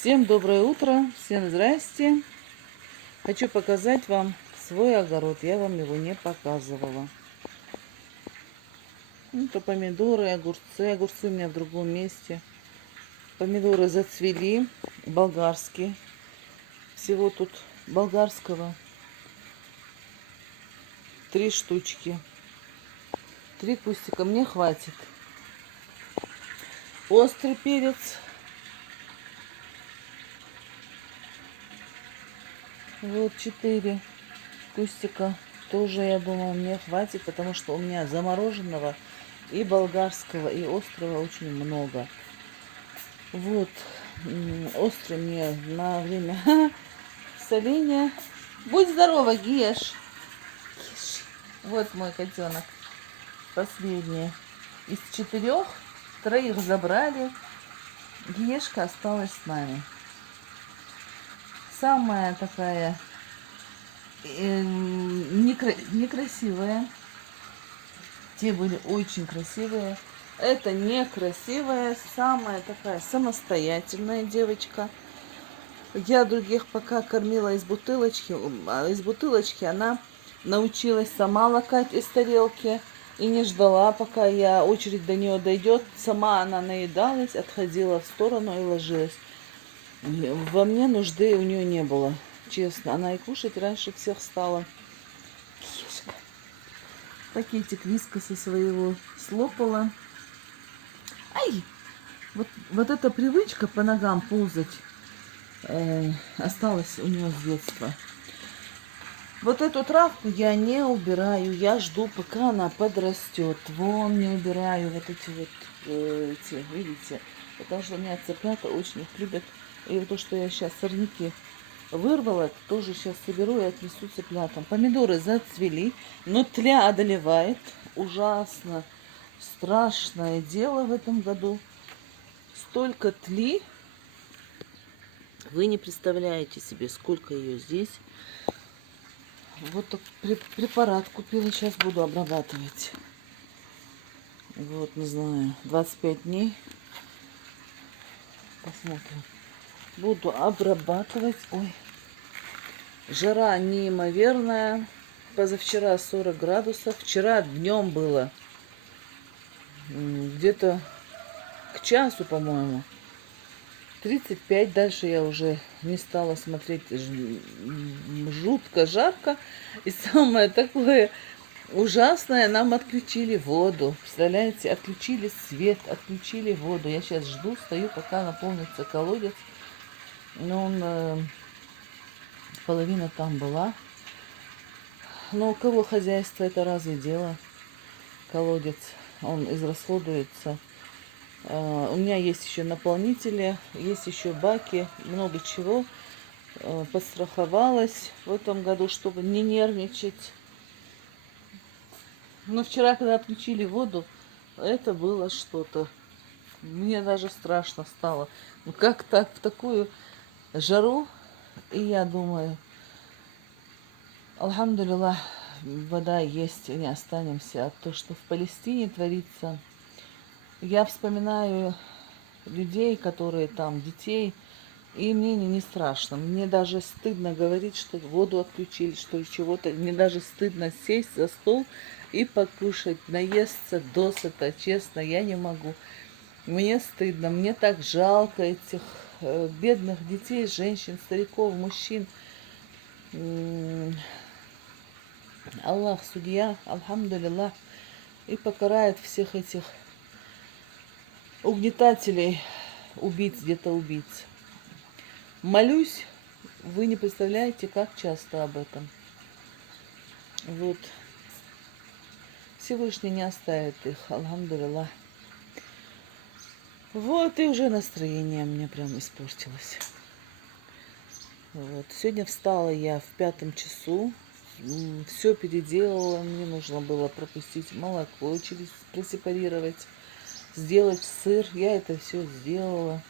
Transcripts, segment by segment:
Всем доброе утро, всем здрасте. Хочу показать вам свой огород. Я вам его не показывала. Это помидоры, огурцы. Огурцы у меня в другом месте. Помидоры зацвели, болгарские. Всего тут болгарского 3 штучки. 3 кустика мне хватит. Острый перец. Вот 4 кустика. Тоже, я думаю, мне хватит, потому что у меня замороженного и болгарского, и острого очень много. Вот, острый мне на время соления. Будь здорова, Геш. Вот мой котенок. Последний. Из 4 3 забрали. Гешка осталась с нами. Самая такая некрасивая. Те были очень красивые. Это некрасивая, самая такая самостоятельная девочка. Я других пока кормила из бутылочки. А из бутылочки она научилась сама лакать из тарелки. И не ждала, пока очередь до нее дойдет. Сама она наедалась, отходила в сторону и ложилась. Во мне нужды у нее не было. Честно, она и кушать раньше всех стала. Пакетик вискаса своего слопала. Ай! Вот эта привычка по ногам ползать осталась у нее с детства. Вот эту травку я не убираю. Я жду, пока она подрастет. Вон не убираю вот эти вот, видите? Потому что у меня цыплята очень их любят. И вот то, что я сейчас сорняки вырвала, это тоже сейчас соберу и отнесу цыплятам. Помидоры зацвели, но тля одолевает. Ужасно страшное дело в этом году. Столько тли. Вы не представляете себе, сколько ее здесь. Вот так препарат купила, сейчас буду обрабатывать. Вот, не знаю, 25 дней. Посмотрим. Буду обрабатывать. Ой, жара неимоверная. Позавчера 40 градусов. Вчера днем было где-то к часу, по-моему. 35. Дальше я уже не стала смотреть. Жутко жарко. И самое такое ужасное, нам отключили воду. Представляете, отключили свет, отключили воду. Я сейчас жду, стою, пока наполнится колодец. Но он, половина там была. Но у кого хозяйство, это разве дело? Колодец, он израсходуется. У меня есть еще наполнители, есть еще баки, много чего. Подстраховалась в этом году, чтобы не нервничать. Но вчера, когда отключили воду, это было что-то. Мне даже страшно стало. Ну как так, в такую жару? И я думаю, альхамдулилlah, вода есть, и не останемся. А то, что в Палестине творится, я вспоминаю людей, которые там, детей, и мне не страшно. Мне даже стыдно говорить, что воду отключили, что чего-то. Мне даже стыдно сесть за стол и покушать, наесться досыта. Честно, я не могу. Мне стыдно, мне так жалко этих бедных детей, женщин, стариков, мужчин. Аллах судья, альхамдулиллах, и покарает всех этих угнетателей, убийц, где-то убийц. Молюсь, вы не представляете, как часто об этом. Вот. Всевышний не оставит их, альхамдулиллах. Вот, и уже настроение мне прям испортилось. Вот. Сегодня встала я в 5 часу. Все переделала. Мне нужно было пропустить молоко, просепарировать, сделать сыр. Я это все сделала.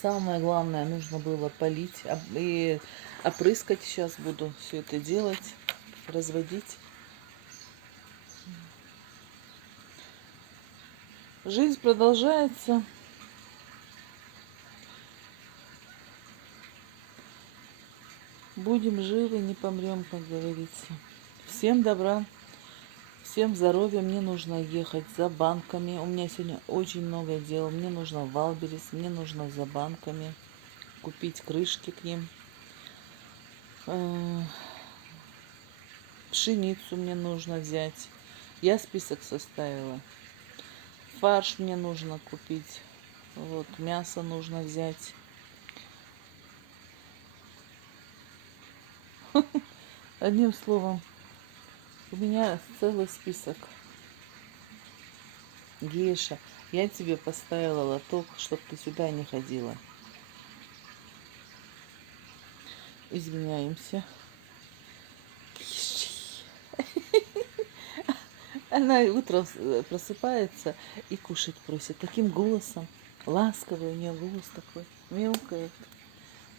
Самое главное, нужно было полить и опрыскать. Сейчас буду все это делать, разводить. Жизнь продолжается. Будем живы, не помрем, как говорится. Всем добра, всем здоровья. Мне нужно ехать за банками. У меня сегодня очень много дел. Мне нужно в Валберес, мне нужно за банками купить крышки к ним. Пшеницу мне нужно взять. Я список составила. Фарш мне нужно купить. Вот, мясо нужно взять. Одним словом, у меня целый список. Геша, я тебе поставила лоток, чтобы ты сюда не ходила. Извиняемся. Она утром просыпается и кушать просит таким голосом. Ласковый у нее голос такой, мяукает.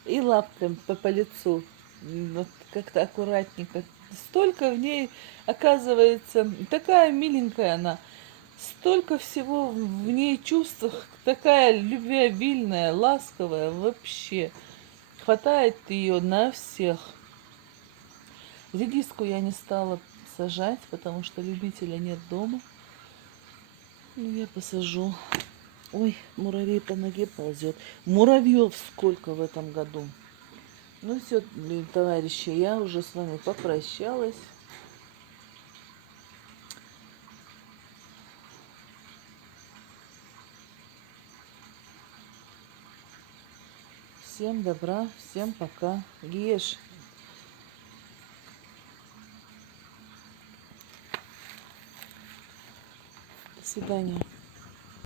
И лапками по лицу. Вот как-то аккуратненько. Столько в ней, оказывается, такая миленькая она. Столько всего в ней чувств, такая любвеобильная, ласковая вообще. Хватает ее на всех. Редиску я не стала сажать, потому что любителя нет дома. Ну, я посажу. Ой, муравей по ноге ползет. Муравьев сколько в этом году. Ну все, товарищи, я уже с вами попрощалась. Всем добра, всем пока. Ешь. До свидания.